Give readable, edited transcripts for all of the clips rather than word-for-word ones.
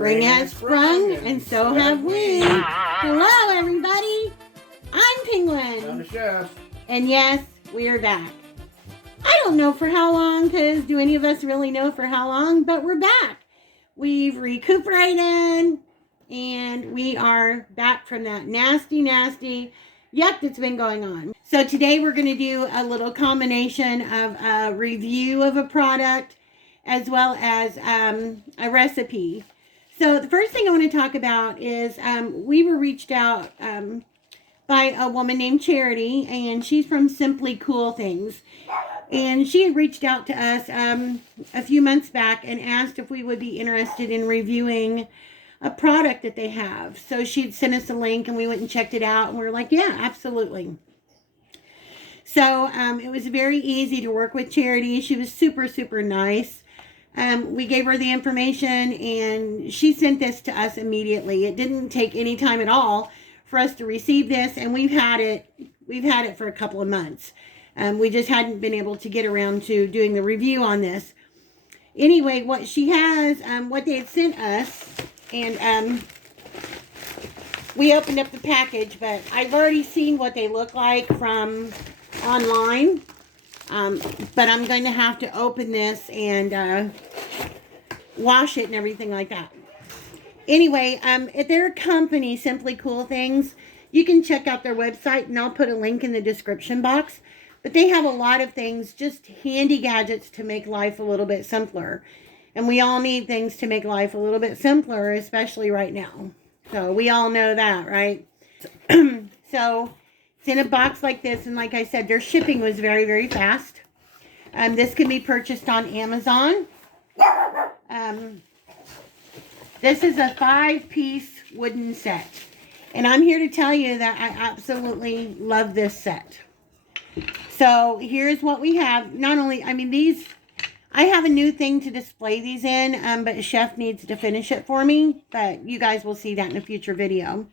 Spring has sprung, and so have we. Hello, everybody. I'm Penguin. I'm the chef. And yes, we are back. I don't know for how long, because do any of us really know for how long? But we're back. We've recuperated, and we are back from that nasty yuck that's been going on. So today we're going to do a little combination of a review of a product as well as a recipe. So the first thing I want to talk about is we were reached out by a woman named Charity, and she's from SimplyKoolThings. And she had reached out to us a few months back and asked if we would be interested in reviewing a product that they have. So she'd sent us a link and we went and checked it out, and we were like, yeah, absolutely. So it was very easy to work with Charity. She was super nice. We gave her the information and she sent this to us immediately. It didn't take any time at all for us to receive this, and we've had it for a couple of months. We just hadn't been able to get around to doing the review on this. Anyway, what she has, what they had sent us, and we opened up the package, but I've already seen what they look like from online. But I'm going to have to open this and wash it and everything like that. Anyway, at their company, SimplyKoolThings, you can check out their website, and I'll put a link in the description box. But they have a lot of things, just handy gadgets to make life a little bit simpler. And we all need things to make life a little bit simpler, especially right now. So we all know that, right? So it's in a box like this, and like I said, their shipping was very fast. This can be purchased on Amazon. This is a 5-piece wooden set. And I'm here to tell you that I absolutely love this set. So here's what we have. Not only, I mean, these, I have a new thing to display these in, but Chef needs to finish it for me. But you guys will see that in a future video.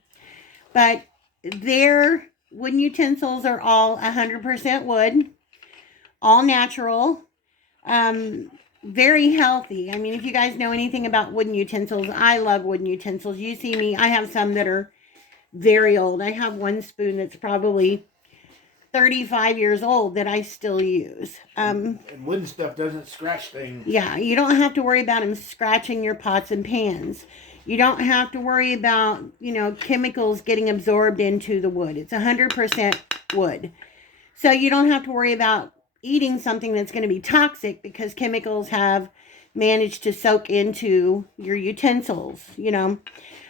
But their wooden utensils are all 100% wood. All natural. Very healthy. I mean, if you guys know anything about wooden utensils, I love wooden utensils. You see me, I have some that are very old. I have one spoon that's probably 35 years old that I still use. And wooden stuff doesn't scratch things. Yeah, you don't have to worry about them scratching your pots and pans. You don't have to worry about, you know, chemicals getting absorbed into the wood. It's 100% wood. So you don't have to worry about eating something that's going to be toxic because chemicals have managed to soak into your utensils, you know.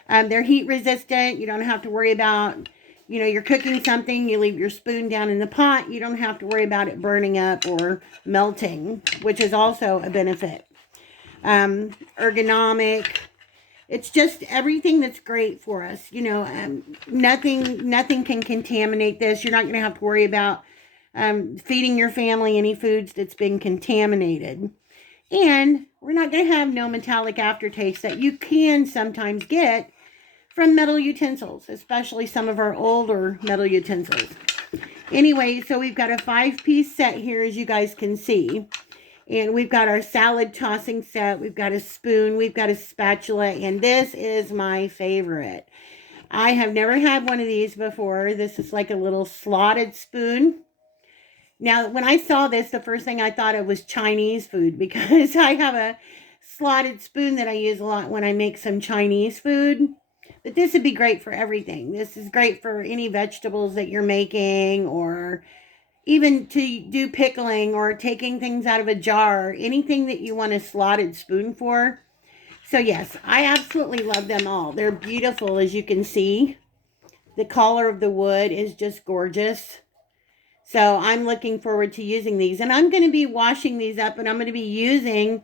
They're heat resistant. You don't have to worry about, you know, you're cooking something, you leave your spoon down in the pot, you don't have to worry about it burning up or melting, which is also a benefit. Ergonomic. It's just everything that's great for us. You know, nothing can contaminate this. You're not going to have to worry about feeding your family any foods that's been contaminated. And we're not going to have no metallic aftertaste that you can sometimes get from metal utensils, especially some of our older metal utensils. Anyway, so we've got a 5-piece set here, as you guys can see. And we've got our salad tossing set. We've got a spoon. We've got a spatula. And this is my favorite. I have never had one of these before. This is like a little slotted spoon. Now, when I saw this, the first thing I thought of was Chinese food, because I have a slotted spoon that I use a lot when I make some Chinese food. But this would be great for everything. This is great for any vegetables that you're making, or even to do pickling or taking things out of a jar. Anything that you want a slotted spoon for. So yes, I absolutely love them all. They're beautiful, as you can see. The color of the wood is just gorgeous. So I'm looking forward to using these. And I'm going to be washing these up, and I'm going to be using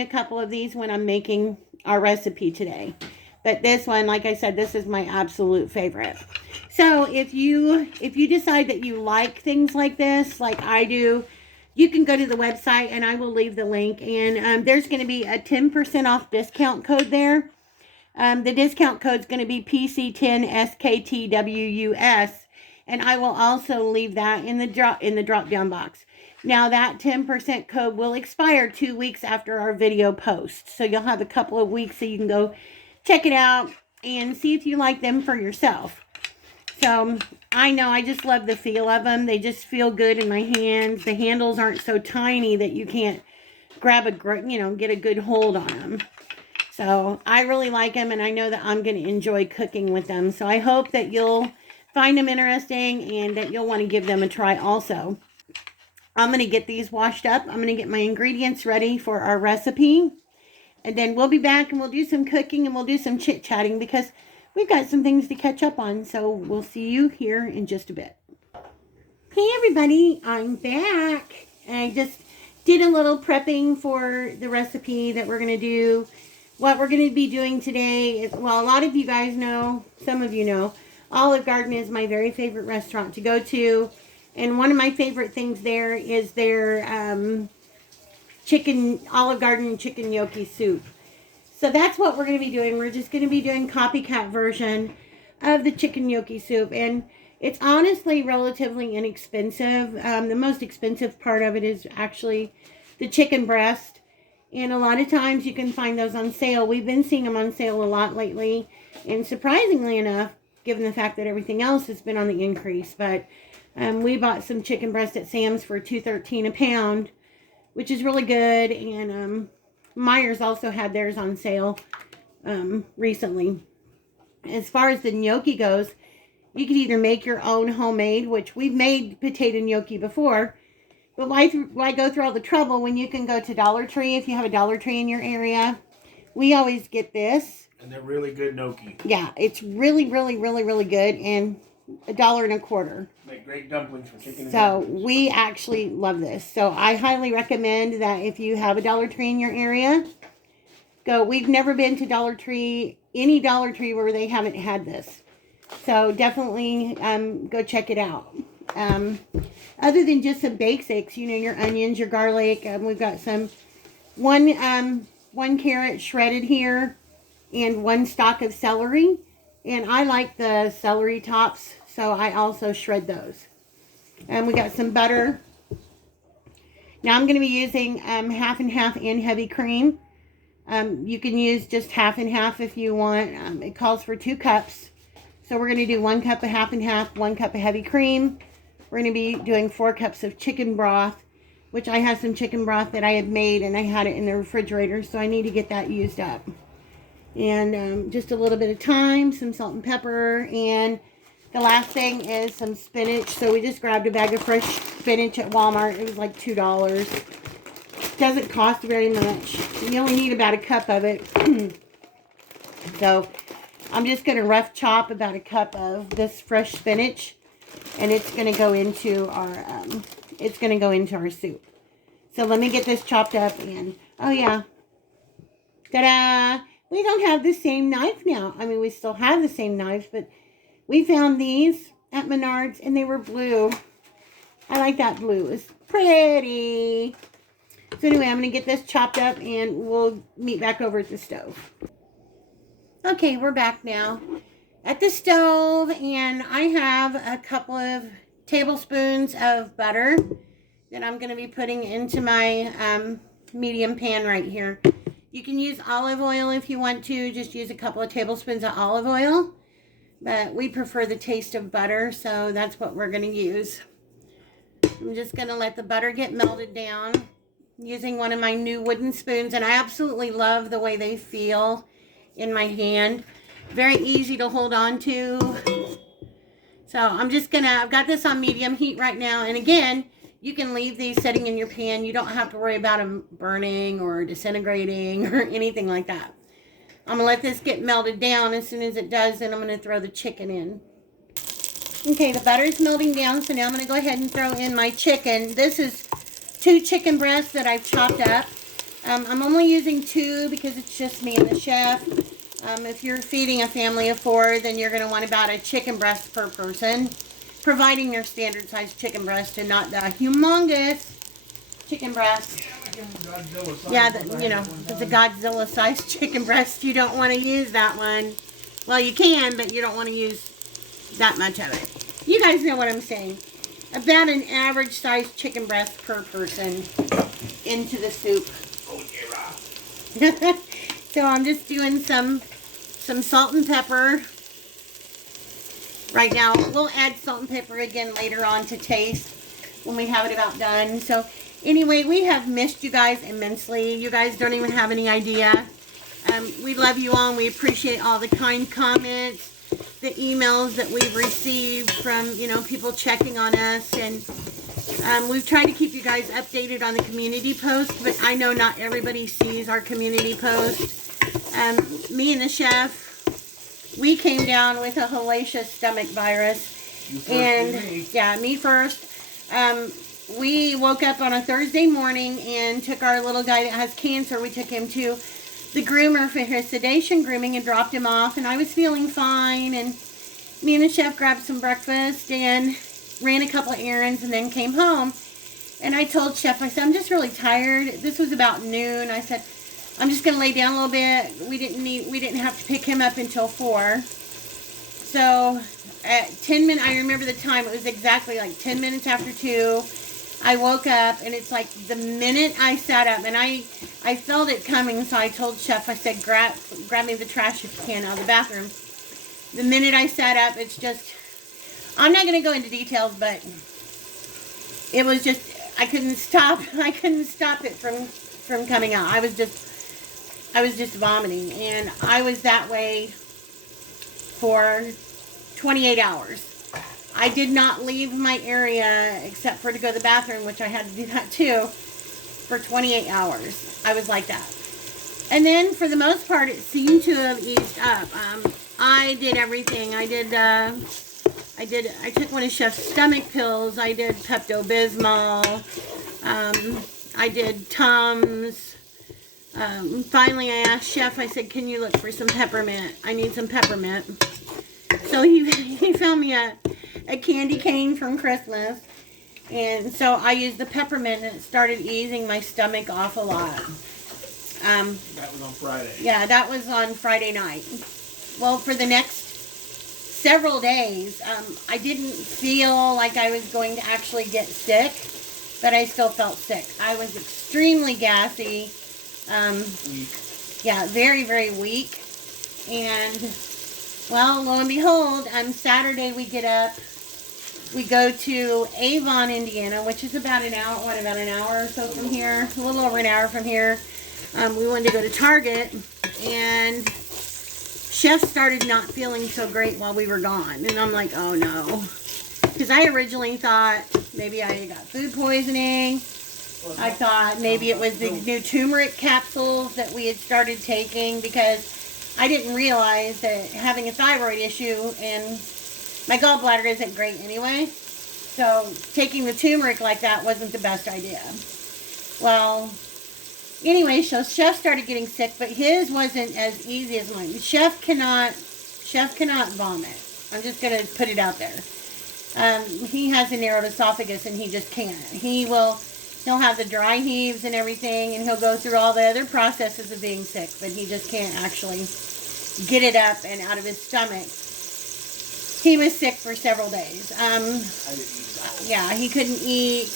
a couple of these when I'm making our recipe today. But this one, like I said, this is my absolute favorite. So if you decide that you like things like this, like I do, you can go to the website, and I will leave the link. And there's going to be a 10% off discount code there. The discount code is going to be PC10SKTWUS. And I will also leave that in the drop down box. Now that 10% code will expire 2 weeks after our video post. So you'll have a couple of weeks so you can go check it out and see if you like them for yourself. So I know I just love the feel of them. They just feel good in my hands. The handles aren't so tiny that you can't grab get a good hold on them. So I really like them, and I know that I'm going to enjoy cooking with them. So I hope that you'll find them interesting and that you'll want to give them a try also. I'm going to get these washed up. I'm going to get my ingredients ready for our recipe. And then we'll be back and we'll do some cooking and we'll do some chit-chatting because we've got some things to catch up on. So we'll see you here in just a bit. Hey everybody, I'm back. I just did a little prepping for the recipe that we're going to do. What we're going to be doing today is, well, a lot of you guys know, some of you know, Olive Garden is my very favorite restaurant to go to. And one of my favorite things there is their Olive Garden chicken gnocchi soup. So that's what we're going to be doing. We're just going to be doing Copycat version of the chicken gnocchi soup. And it's honestly relatively inexpensive. The most expensive part of it is actually the chicken breast. And a lot of times you can find those on sale. We've been seeing them on sale a lot lately. And surprisingly enough, given the fact that everything else has been on the increase. But we bought some chicken breast at Sam's for $2.13 a pound, which is really good. And Myers also had theirs on sale recently. As far as the gnocchi goes, you could either make your own homemade, which we've made potato gnocchi before. But why go through all the trouble when you can go to Dollar Tree if you have a Dollar Tree in your area? We always get this. And they're really good gnocchi. Yeah, it's really, really, really, really good. And $1.25. Make great dumplings for chicken. So we actually love this. So I highly recommend that if you have a Dollar Tree in your area, go. We've never been to Dollar Tree, any Dollar Tree where they haven't had this. So definitely go check it out. Other than just some basics, your onions, your garlic. We've got some one carrot shredded here and 1 stalk of celery. And I like the celery tops, so I also shred those. And we got some butter. Now I'm going to be using half and half and heavy cream. You can use just half and half if you want. It calls for 2 cups. So we're going to do 1 cup of half and half, 1 cup of heavy cream. We're going to be doing 4 cups of chicken broth, which I have some chicken broth that I had made and I had it in the refrigerator, so I need to get that used up. And just a little bit of thyme, some salt and pepper, and the last thing is some spinach. So we just grabbed a bag of fresh spinach at Walmart. It was like $2. Doesn't cost very much. You only need about a cup of it. So I'm just going to rough chop about a cup of this fresh spinach, and it's going to go into our soup. So let me get this chopped up, and oh yeah, ta-da! We don't have the same knife now. I mean, we still have the same knives, but we found these at Menards, and they were blue. I like that blue. It's pretty. So anyway, I'm going to get this chopped up, and we'll meet back over at the stove. Okay, we're back now at the stove, and I have a couple of tablespoons of butter that I'm going to be putting into my medium pan right here. You can use olive oil if you want to. Just use a couple of tablespoons of olive oil. But we prefer the taste of butter, so that's what we're going to use. I'm just going to let the butter get melted down using one of my new wooden spoons. And I absolutely love the way they feel in my hand. Very easy to hold on to. So I've got this on medium heat right now. And again, you can leave these sitting in your pan. You don't have to worry about them burning or disintegrating or anything like that. I'm going to let this get melted down. As soon as it does, then I'm going to throw the chicken in. Okay, the butter's melting down, so now I'm going to go ahead and throw in my chicken. This is 2 chicken breasts that I've chopped up. I'm only using 2 because it's just me and the chef. If you're feeding a family of 4, then you're going to want about a chicken breast per person, providing your standard size chicken breast and not the humongous chicken breast. Yeah, if it's a Godzilla sized chicken breast, you don't want to use that one. Well, you can, but you don't want to use that much of it. You you guys know what I'm saying. About an average sized chicken breast per person into the soup. So I'm just doing some salt and pepper right now. We'll add salt and pepper again later on to taste when we have it about done. So anyway, we have missed you guys immensely. You guys don't even have any idea. We love you all, and we appreciate all the kind comments, the emails that we've received from, you know, people checking on us. And we've tried to keep you guys updated on the community post, but I know not everybody sees our community post. Me and the chef, we came down with a hellacious stomach virus. And yeah, me first. We woke up on a Thursday morning and took our little guy that has cancer. We took him to the groomer for his sedation grooming and dropped him off. And I was feeling fine. And me and the chef grabbed some breakfast and ran a couple of errands and then came home. And I told Chef, I said, I'm just really tired. This was about noon. I said, I'm just going to lay down a little bit. We didn't have to pick him up until 4. So at 10 minutes, I remember the time, it was exactly like 10 minutes after 2. I woke up, and it's like the minute I sat up, and I felt it coming, so I told Chef, I said, grab me the trash if you can out of the bathroom. The minute I sat up, it's just, I'm not going to go into details, but it was just, I couldn't stop it from coming out. I was just vomiting, and I was that way for 28 hours. I did not leave my area except for to go to the bathroom, which I had to do that too, for 28 hours. I was like that. And then for the most part, it seemed to have eased up. I did everything. I took one of Chef's stomach pills. I did Pepto-Bismol. I did Tums. Finally, I asked Chef, I said, can you look for some peppermint? I need some peppermint. So he found me a candy cane from Christmas. And so I used the peppermint, and it started easing my stomach off a lot. That was on Friday. Yeah, that was on Friday night. Well, for the next several days, I didn't feel like I was going to actually get sick, but I still felt sick. I was extremely gassy. Weak. Yeah, very, very weak. And, well, lo and behold, Saturday we get up. We go to Avon, Indiana, which is about an hour or so from here. A little over an hour from here. We wanted to go to Target, and Chef started not feeling so great while we were gone. And I'm like, oh no. Because I originally thought maybe I got food poisoning. I thought maybe it was the new turmeric capsules that we had started taking, because I didn't realize that having a thyroid issue, and my gallbladder isn't great anyway. So taking the turmeric like that wasn't the best idea. Well, anyway, so Chef started getting sick, but his wasn't as easy as mine. Chef cannot vomit. I'm just going to put it out there. He has a narrowed esophagus, and he just can't. He'll have the dry heaves and everything, and he'll go through all the other processes of being sick, but he just can't actually get it up and out of his stomach. He was sick for several days. Yeah, he couldn't eat.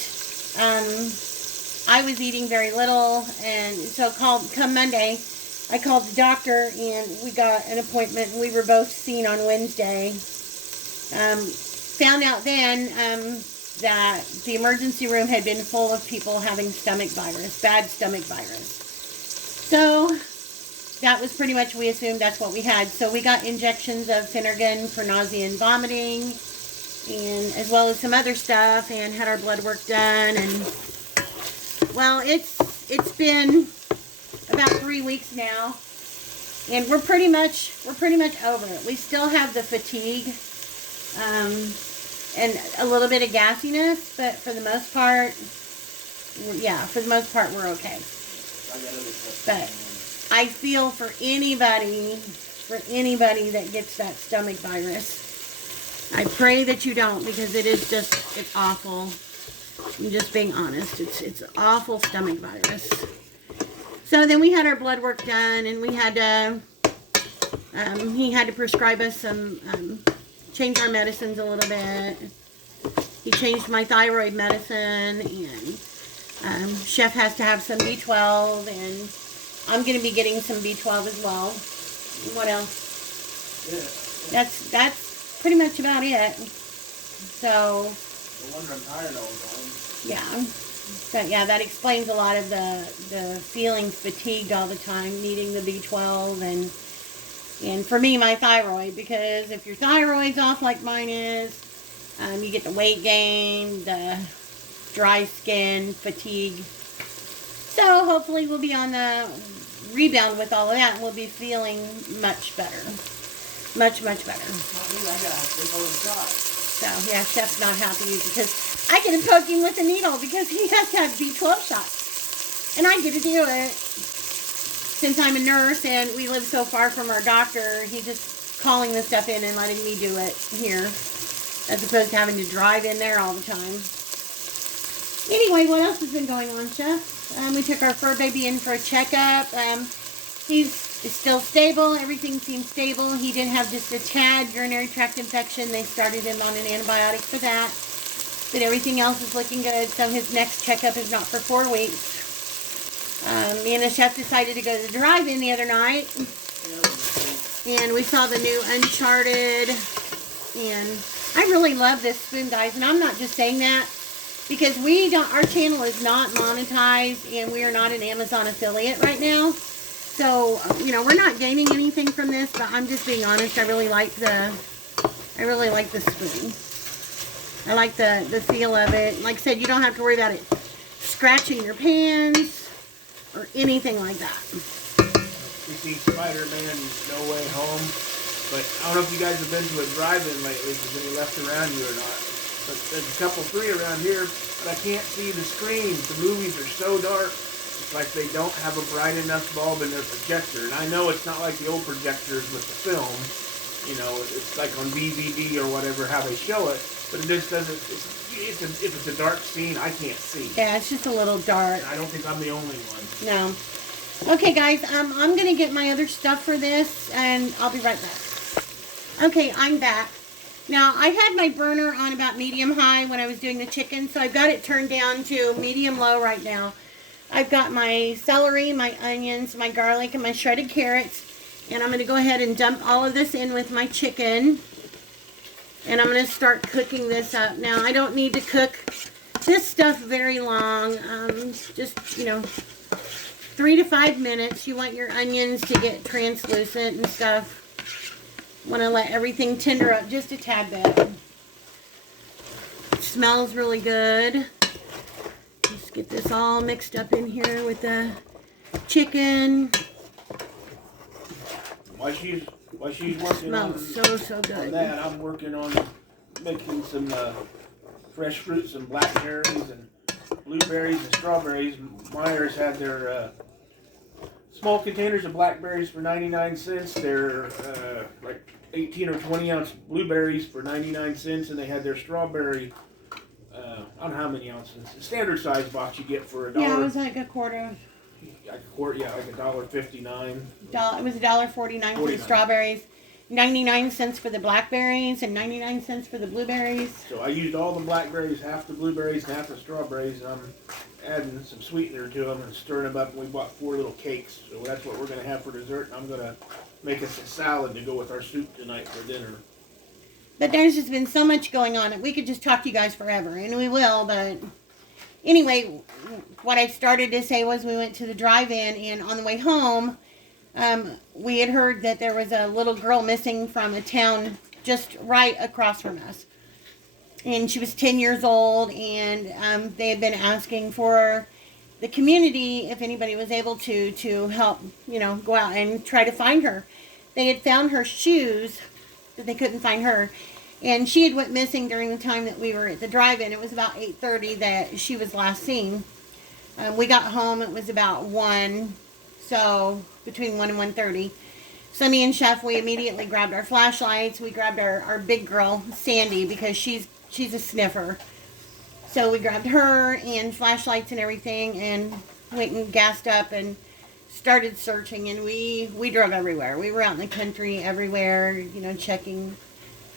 I was eating very little, and so come Monday, I called the doctor, and we got an appointment, and we were both seen on Wednesday. Found out then that the emergency room had been full of people having stomach virus, bad stomach virus. So that was pretty much, we assumed that's what we had. So we got injections of Phenergan for nausea and vomiting, and as well as some other stuff, and had our blood work done. And well, it's been about 3 weeks now, and we're pretty much over it. We still have the fatigue, and a little bit of gassiness, but for the most part, we're okay. But I feel for anybody that gets that stomach virus, I pray that you don't, because it's awful. I'm just being honest. It's awful stomach virus. So then we had our blood work done, and we had to, he had to prescribe us some change our medicines a little bit. He changed my thyroid medicine, and Chef has to have some B12, and I'm going to be getting some B12 as well. What else? Yeah. That's pretty much about it. So. No wonder I'm tired all the time. Yeah. So, yeah, that explains a lot of the feeling fatigued all the time, needing the B12, and for me, my thyroid, because if your thyroid's off like mine is, you get the weight gain, the dry skin, fatigue. So hopefully we'll be on the rebound with all of that, and we'll be feeling much better. Much, much better. So, yeah, Chef's not happy because I get to poke him with a needle because he has to have B12 shots. And I get to do it. Since I'm a nurse and we live so far from our doctor, he's just calling the stuff in and letting me do it here, as opposed to having to drive in there all the time. Anyway, what else has been going on, Chef? We took our fur baby in for a checkup. He's still stable. Everything seems stable. He did have just a tad urinary tract infection. They started him on an antibiotic for that. But everything else is looking good. So his next checkup is not for 4 weeks. Me and the Chef decided to go to the drive-in the other night. And we saw the new Uncharted. And I really love this spoon, guys. And I'm not just saying that because our channel is not monetized and we are not an Amazon affiliate right now. So, we're not gaining anything from this, but I'm just being honest. I really like the spoon. I like the feel of it. Like I said, you don't have to worry about it scratching your pans or anything like that. We see Spider-Man No Way Home, but I don't know if you guys have been to a drive-in lately, if there's any left around you or not. But there's a couple, 3 around here, but I can't see the screens. The movies are so dark. It's like they don't have a bright enough bulb in their projector. And I know it's not like the old projectors with the film. It's like on DVD or whatever, how they show it. But it just doesn't, if it's a dark scene, I can't see. Yeah, it's just a little dark. And I don't think I'm the only one. No. Okay, guys, I'm going to get my other stuff for this, and I'll be right back. Okay, I'm back. Now, I had my burner on about medium-high when I was doing the chicken, so I've got it turned down to medium-low right now. I've got my celery, my onions, my garlic, and my shredded carrots. And I'm going to go ahead and dump all of this in with my chicken. And I'm going to start cooking this up. Now, I don't need to cook this stuff very long. Just, 3 to 5 minutes. You want your onions to get translucent and stuff. Want to let everything tender up just a tad bit. It smells really good. Just get this all mixed up in here with the chicken. While she's working on so good. On that, I'm working on making some fresh fruits, some blackberries and blueberries and strawberries. Myers had their small containers of blackberries for 99 cents. They're like 18 or 20 ounce blueberries for 99 cents, and they had their strawberry. I don't know how many ounces. The standard size box you get for $1. Yeah, it was like a quarter. Like $1.59. It was $1.49 for the strawberries, 99 cents for the blackberries, and 99 cents for the blueberries. So I used all the blackberries, half the blueberries, and half the strawberries, and I'm adding some sweetener to them and stirring them up, and we bought 4 little cakes. So that's what we're going to have for dessert, and I'm going to make us a salad to go with our soup tonight for dinner. But there's just been so much going on that we could just talk to you guys forever, and we will, but anyway, what I started to say was we went to the drive-in, and on the way home, we had heard that there was a little girl missing from a town just right across from us. And she was 10 years old, and they had been asking for the community, if anybody was able to help, go out and try to find her. They had found her shoes, but they couldn't find her. And she had went missing during the time that we were at the drive-in. It was about 8:30 that she was last seen. We got home, it was about 1, so between 1 and 1:30. So me and Chef, we immediately grabbed our flashlights. We grabbed our big girl, Sandy, because she's a sniffer. So we grabbed her and flashlights and everything and went and gassed up and started searching. And we drove everywhere. We were out in the country everywhere, checking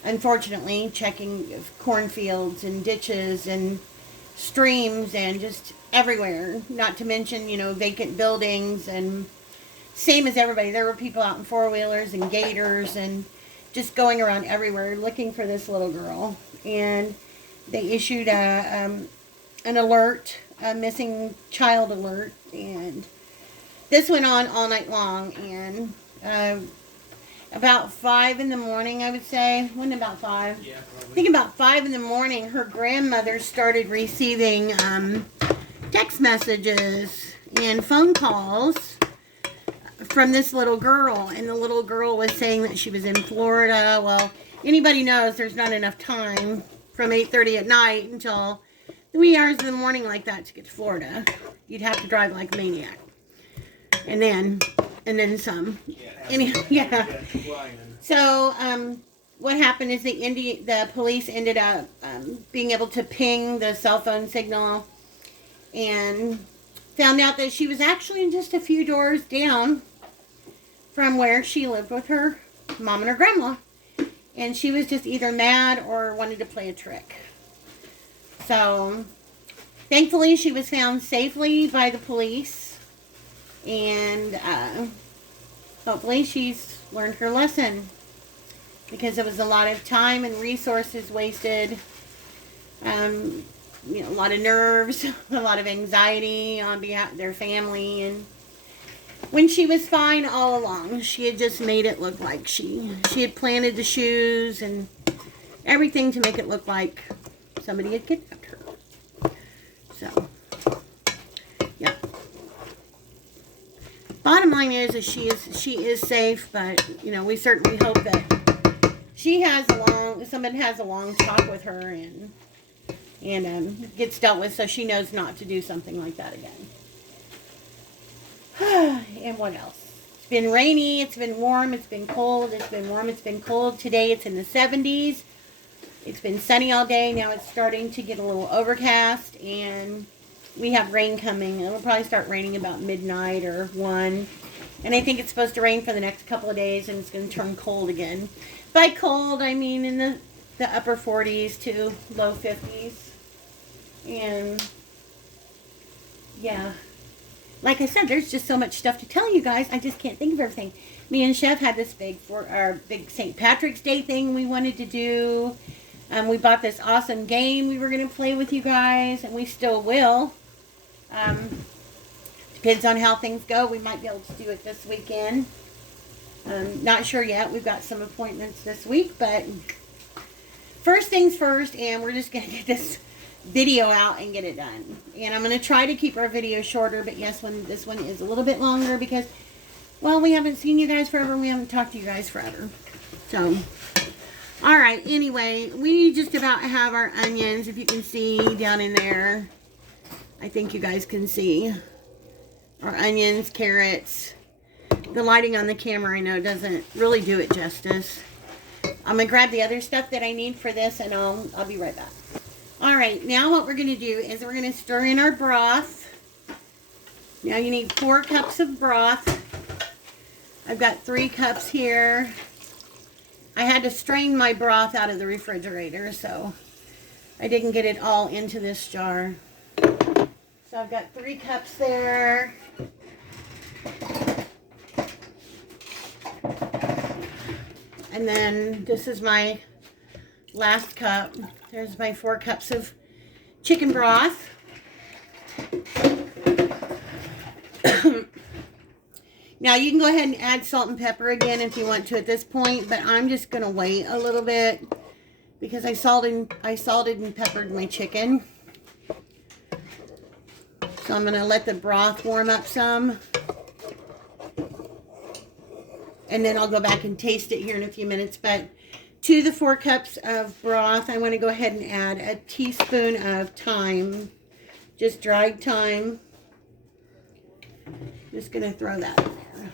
unfortunately, checking cornfields and ditches and streams and just everywhere. Not to mention, vacant buildings, and same as everybody. There were people out in four-wheelers and gators and just going around everywhere looking for this little girl. And they issued an alert, a missing child alert, and this went on all night long. And about 5 in the morning, I would say. Wasn't it about 5? Yeah, probably. I think about 5 in the morning, her grandmother started receiving text messages and phone calls from this little girl. And the little girl was saying that she was in Florida. Well, anybody knows there's not enough time from 8:30 at night until 3 hours in the morning like that to get to Florida. You'd have to drive like a maniac. And then some. Yeah. So, what happened is the police ended up being able to ping the cell phone signal and found out that she was actually just a few doors down from where she lived with her mom and her grandma. And she was just either mad or wanted to play a trick. So, thankfully, she was found safely by the police. And hopefully she's learned her lesson. Because it was a lot of time and resources wasted. A lot of nerves, a lot of anxiety on behalf of their family. And when she was fine all along, she had just made it look like she had planted the shoes and everything to make it look like somebody had kidnapped her. So, yeah. Bottom line is she is safe, but we certainly hope that someone has a long talk with her and gets dealt with so she knows not to do something like that again. And what else? It's been rainy, it's been warm, it's been cold, it's been warm, it's been cold. Today it's in the 70s. It's been sunny all day. Now it's starting to get a little overcast, and we have rain coming. It'll probably start raining about midnight or 1. And I think it's supposed to rain for the next couple of days, and it's going to turn cold again. By cold, I mean in the upper 40s to low 50s. And, yeah. Like I said, there's just so much stuff to tell you guys. I just can't think of everything. Me and Chef had this big St. Patrick's Day thing we wanted to do. We bought this awesome game we were going to play with you guys, and we still will. Depends on how things go. We might be able to do it this weekend. Not sure yet. We've got some appointments this week, but first things first, and we're just going to get this video out and get it done. And I'm going to try to keep our video shorter, but yes, this one is a little bit longer because, well, we haven't seen you guys forever, and we haven't talked to you guys forever. So, alright, anyway, we just about have our onions, if you can see down in there. I think you guys can see our onions, carrots. The lighting on the camera, I know, doesn't really do it justice. I'm going to grab the other stuff that I need for this, and I'll be right back. Alright, now what we're going to do is we're going to stir in our broth. Now you need 4 cups of broth. I've got 3 cups here. I had to strain my broth out of the refrigerator, so I didn't get it all into this jar. So I've got 3 cups there. And then this is my last cup. There's my 4 cups of chicken broth. Now you can go ahead and add salt and pepper again if you want to at this point, but I'm just going to wait a little bit because I salted and peppered my chicken. So I'm going to let the broth warm up some. And then I'll go back and taste it here in a few minutes. But to the 4 cups of broth, I want to go ahead and add a teaspoon of thyme. Just dried thyme. Just going to throw that in there.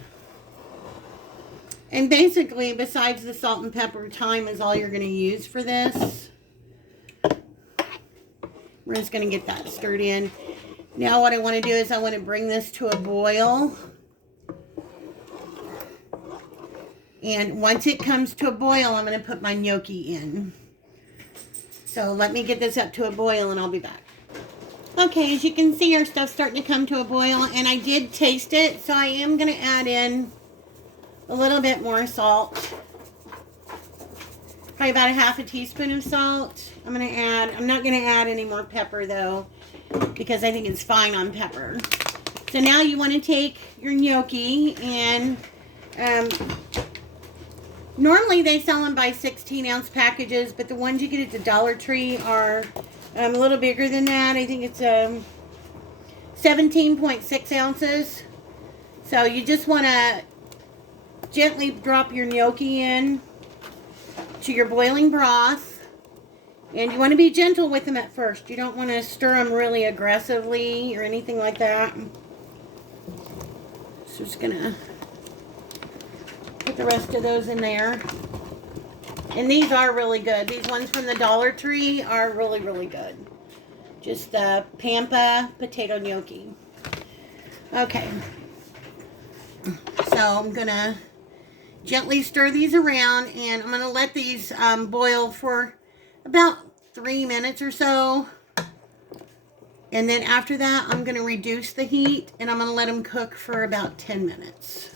And basically, besides the salt and pepper, thyme is all you're going to use for this. We're just going to get that stirred in. Now what I want to do is I want to bring this to a boil. And once it comes to a boil, I'm going to put my gnocchi in. So let me get this up to a boil and I'll be back. Okay, as you can see, our stuff's starting to come to a boil, and I did taste it, so I am going to add in a little bit more salt. Probably about a half a teaspoon of salt. I'm not going to add any more pepper though, because I think it's fine on pepper. So now you want to take your gnocchi, and normally they sell them by 16-ounce packages, but the ones you get at the Dollar Tree are a little bigger than that. I think it's 17.6 ounces. So you just want to gently drop your gnocchi in to your boiling broth. And you want to be gentle with them at first. You don't want to stir them really aggressively or anything like that. So just going to put the rest of those in there. And these are really good. These ones from the Dollar Tree are really, really good. Just the Pampa potato gnocchi. Okay. So I'm going to gently stir these around, and I'm going to let these boil for about 3 minutes or so. And then after that, I'm going to reduce the heat, and I'm going to let them cook for about 10 minutes.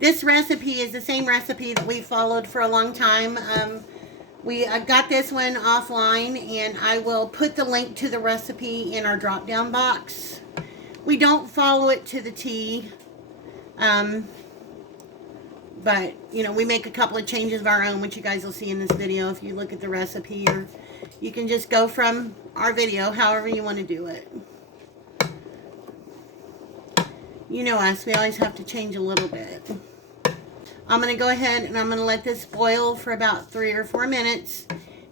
This recipe is the same recipe that we followed for a long time. We got this one offline, and I will put the link to the recipe in our drop-down box. We don't follow it to the T, but, you know, we make a couple of changes of our own, which you guys will see in this video if you look at the recipe, or you can just go from our video, however you want to do it. You know us, we always have to change a little bit. I'm going to go ahead and I'm going to let this boil for about 3 or 4 minutes.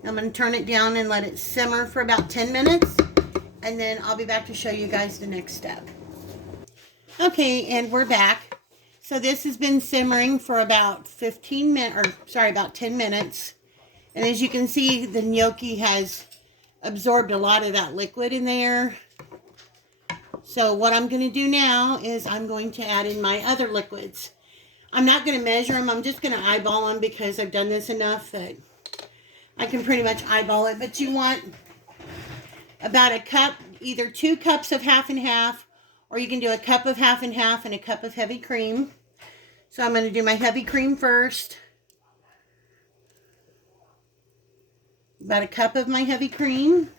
I'm going to turn it down and let it simmer for about 10 minutes. And then I'll be back to show you guys the next step. Okay, and we're back. So this has been simmering for about 10 minutes. And as you can see, the gnocchi has absorbed a lot of that liquid in there. So what I'm going to do now is I'm going to add in my other liquids. I'm not going to measure them. I'm just going to eyeball them because I've done this enough that I can pretty much eyeball it. But you want about a cup, either 2 cups of half and half, or you can do a cup of half and half and a cup of heavy cream. So I'm going to do my heavy cream first. About a cup of my heavy cream.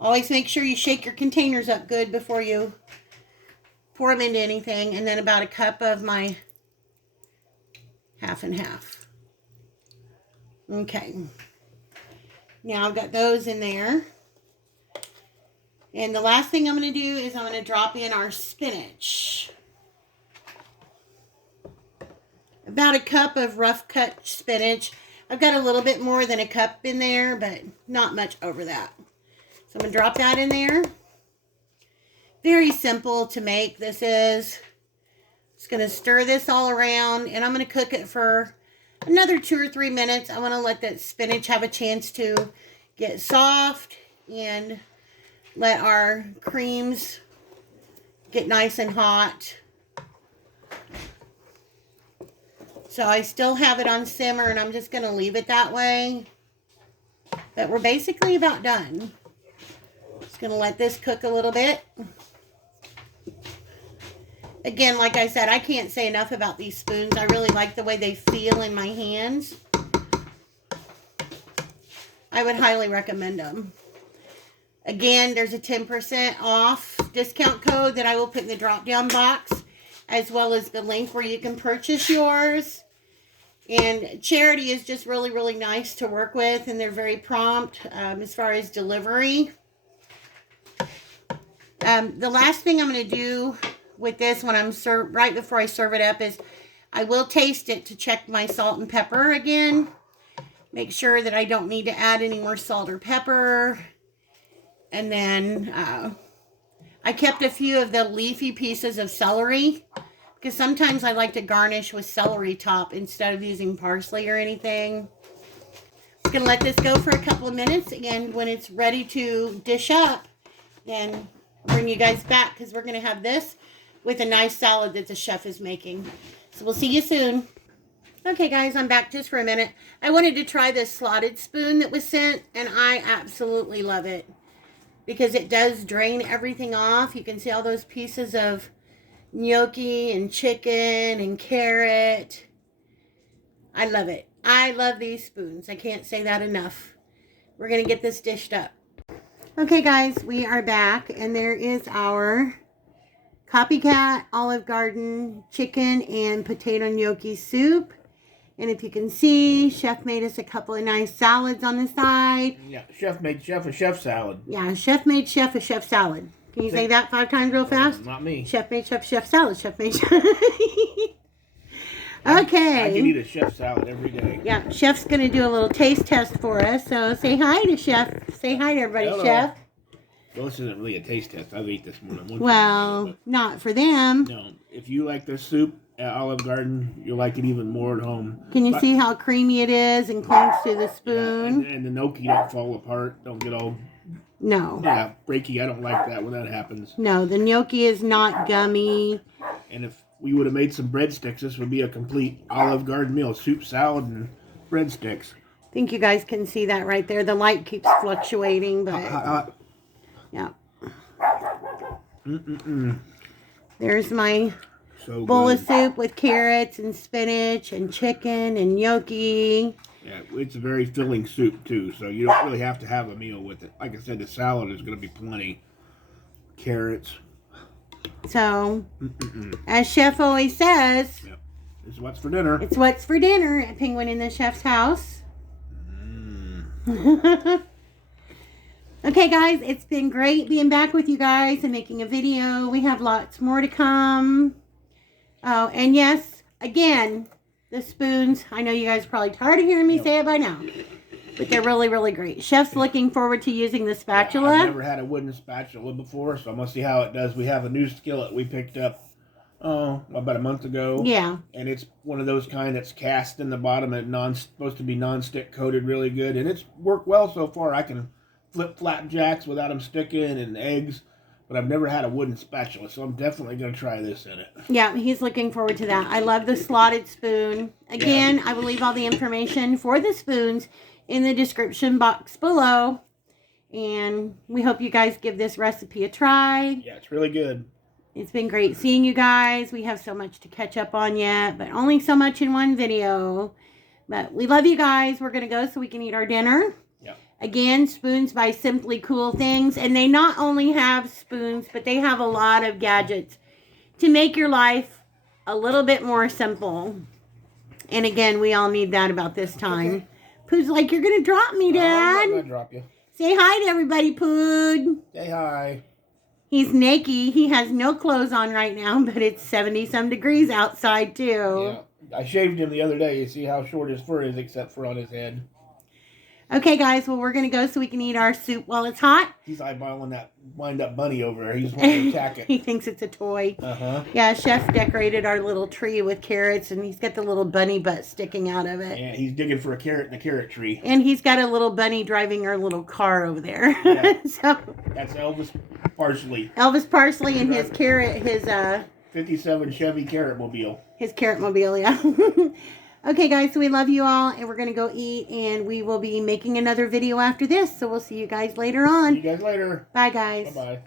Always make sure you shake your containers up good before you pour them into anything. And then about a cup of my half and half. Okay. Now I've got those in there. And the last thing I'm going to do is I'm going to drop in our spinach. About a cup of rough cut spinach. I've got a little bit more than a cup in there, but not much over that. So I'm going to drop that in there. Very simple to make this is. Just going to stir this all around, and I'm going to cook it for another 2 or 3 minutes. I want to let that spinach have a chance to get soft and let our creams get nice and hot. So I still have it on simmer, and I'm just going to leave it that way. But we're basically about done. Just going to let this cook a little bit. Again, like I said, I can't say enough about these spoons. I really like the way they feel in my hands. I would highly recommend them. Again, there's a 10% off discount code that I will put in the drop-down box, as well as the link where you can purchase yours. And Charity is just really, really nice to work with, and they're very prompt as far as delivery. The last thing I'm going to do with this when I'm right before I serve it up is I will taste it to check my salt and pepper again. Make sure that I don't need to add any more salt or pepper. And then I kept a few of the leafy pieces of celery, because sometimes I like to garnish with celery top instead of using parsley or anything. Just going to let this go for a couple of minutes, and when it's ready to dish up, then bring you guys back, because we're going to have this with a nice salad that the chef is making. So we'll see you soon. Okay, guys, I'm back just for a minute. I wanted to try this slotted spoon that was sent, and I absolutely love it because it does drain everything off. You can see all those pieces of gnocchi and chicken and carrot. I love it. I love these spoons. I can't say that enough. We're going to get this dished up. Okay, guys, we are back, and there is our Copycat Olive Garden chicken and potato gnocchi soup. And if you can see, Chef made us a couple of nice salads on the side. Yeah, Chef made Chef a chef salad. Yeah, Chef made Chef a chef salad. Can you say that 5 times real fast? Not me. Chef made chef salad. Chef made chef. Okay. I can eat a chef salad every day. Yeah, Chef's going to do a little taste test for us. So say hi to Chef. Say hi to everybody, Hello. Chef. Well, this isn't really a taste test. I've ate this more than once. Well, not for them. No, if you like this soup at Olive Garden, you'll like it even more at home. Can you see how creamy it is and clings to the spoon? Yeah, and the gnocchi don't fall apart. Don't get all breaky. I don't like that when that happens. No, the gnocchi is not gummy. And if we would have made some breadsticks, this would be a complete Olive Garden meal. Soup, salad, and breadsticks. I think you guys can see that right there. The light keeps fluctuating, but... yeah. There's my bowl of soup with carrots and spinach and chicken and gnocchi. Yeah, it's a very filling soup too, so you don't really have to have a meal with it. Like I said, the salad is going to be plenty. Carrots. So, as Chef always says, yep. It's what's for dinner. It's what's for dinner at Penguin in the Chef's house. Okay, guys, it's been great being back with you guys and making a video. We have lots more to come. Oh, and yes, again, the spoons. I know you guys are probably tired of hearing me say it by now, but they're really, really great. Chef's looking forward to using the spatula. I've never had a wooden spatula before, so I'm going to see how it does. We have a new skillet we picked up, about a month ago. Yeah. And it's one of those kind that's cast in the bottom and supposed to be non-stick coated really good, and it's worked well so far. I can flip flapjacks without them sticking and eggs, but I've never had a wooden spatula, so I'm definitely going to try this in it. Yeah, he's looking forward to that. I love the slotted spoon. Again, I will leave all the information for the spoons in the description box below, and we hope you guys give this recipe a try. Yeah, it's really good. It's been great seeing you guys. We have so much to catch up on yet, but only so much in one video. But we love you guys. We're going to go so we can eat our dinner. Again, Spoons by SimplyKoolThings. And they not only have spoons, but they have a lot of gadgets to make your life a little bit more simple. And again, we all need that about this time. Okay. Pooh's like, you're going to drop me, Dad. I'm not going to drop you. Say hi to everybody, Pooh. Say hi. He's naked. He has no clothes on right now, but it's 70-some degrees outside, too. Yeah. I shaved him the other day. You see how short his fur is, except for on his head. Okay, guys, well, we're going to go so we can eat our soup while it's hot. He's eyeballing that wind-up bunny over there. He's wanting to attack it. He thinks it's a toy. Uh-huh. Yeah, Chef decorated our little tree with carrots, and he's got the little bunny butt sticking out of it. Yeah, he's digging for a carrot in the carrot tree. And he's got a little bunny driving our little car over there. Yeah. So that's Elvis Parsley. Elvis Parsley and his carrot, his... 57 Chevy Carrotmobile. His Carrotmobile, yeah. Okay, guys, so we love you all, and we're going to go eat, and we will be making another video after this, so we'll see you guys later on. See you guys later. Bye, guys. Bye-bye.